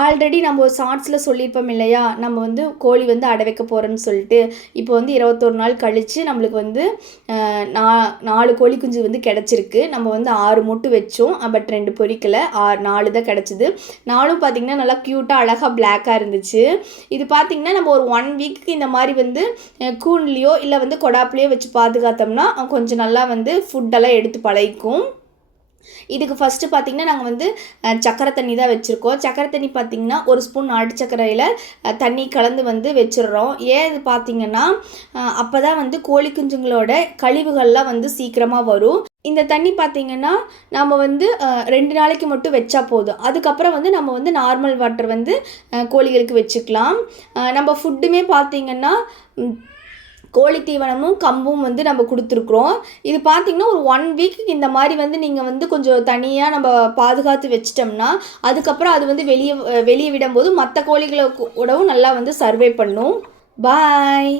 Already நம்ம ஒரு ஷார்ட்ஸில் சொல்லியிருப்போம் இல்லையா, நம்ம வந்து கோழி வந்து அடை வைக்க போகிறோன்னு சொல்லிட்டு. இப்போ வந்து 21 நாள் கழித்து நம்மளுக்கு வந்து 4 கோழி குஞ்சு வந்து கிடச்சிருக்கு. நம்ம வந்து 6 முட்டை வச்சோம், பட் 2 பொரிக்கலை, 4 தான் கிடச்சிது. 4ம் பார்த்திங்கன்னா நல்லா க்யூட்டாக அழகாக பிளாக்காக இருந்துச்சு. இது பார்த்திங்கன்னா நம்ம ஒரு 1 வீக்கு இந்த மாதிரி வந்து கூன்லேயோ இல்லை வந்து கொடாப்புலையோ வச்சு பாதுகாத்தோம்னா கொஞ்சம் நல்லா வந்து ஃபுட்டெல்லாம் எடுத்து பழகிக்கும். இதுக்கு ஃபஸ்ட்டு பார்த்திங்கன்னா நாங்கள் வந்து சக்கரை தண்ணி தான் வச்சுருக்கோம். சக்கரை தண்ணி பார்த்திங்கன்னா 1 ஸ்பூன் நாட்டு சக்கரையில் தண்ணி கலந்து வந்து வச்சிடுறோம். ஏன் இது பார்த்திங்கன்னா அப்போ தான் வந்து கோழி குஞ்சுங்களோட கழிவுகள்லாம் வந்து சீக்கிரமாக வரும். இந்த தண்ணி பார்த்திங்கன்னா நம்ம வந்து 2 நாளைக்கு மட்டும் வச்சா போதும். அதுக்கப்புறம் வந்து நம்ம வந்து நார்மல் வாட்டர் வந்து கோழிகளுக்கு வச்சுக்கலாம். நம்ம ஃபுட்டுமே பார்த்திங்கன்னா கோழி தீவனமும் கம்பும் வந்து நம்ம கொடுத்துருக்குறோம். இது பார்த்திங்கன்னா ஒரு 1 வீக்குக்கு இந்த மாதிரி வந்து நீங்கள் வந்து கொஞ்சம் தனியாக நம்ம பாதுகாத்து வச்சிட்டோம்னா அதுக்கப்புறம் அது வந்து வெளியே விடும்போது மற்ற கோழிகளோடவும் நல்லா வந்து சர்வே பண்ணும். பாய்.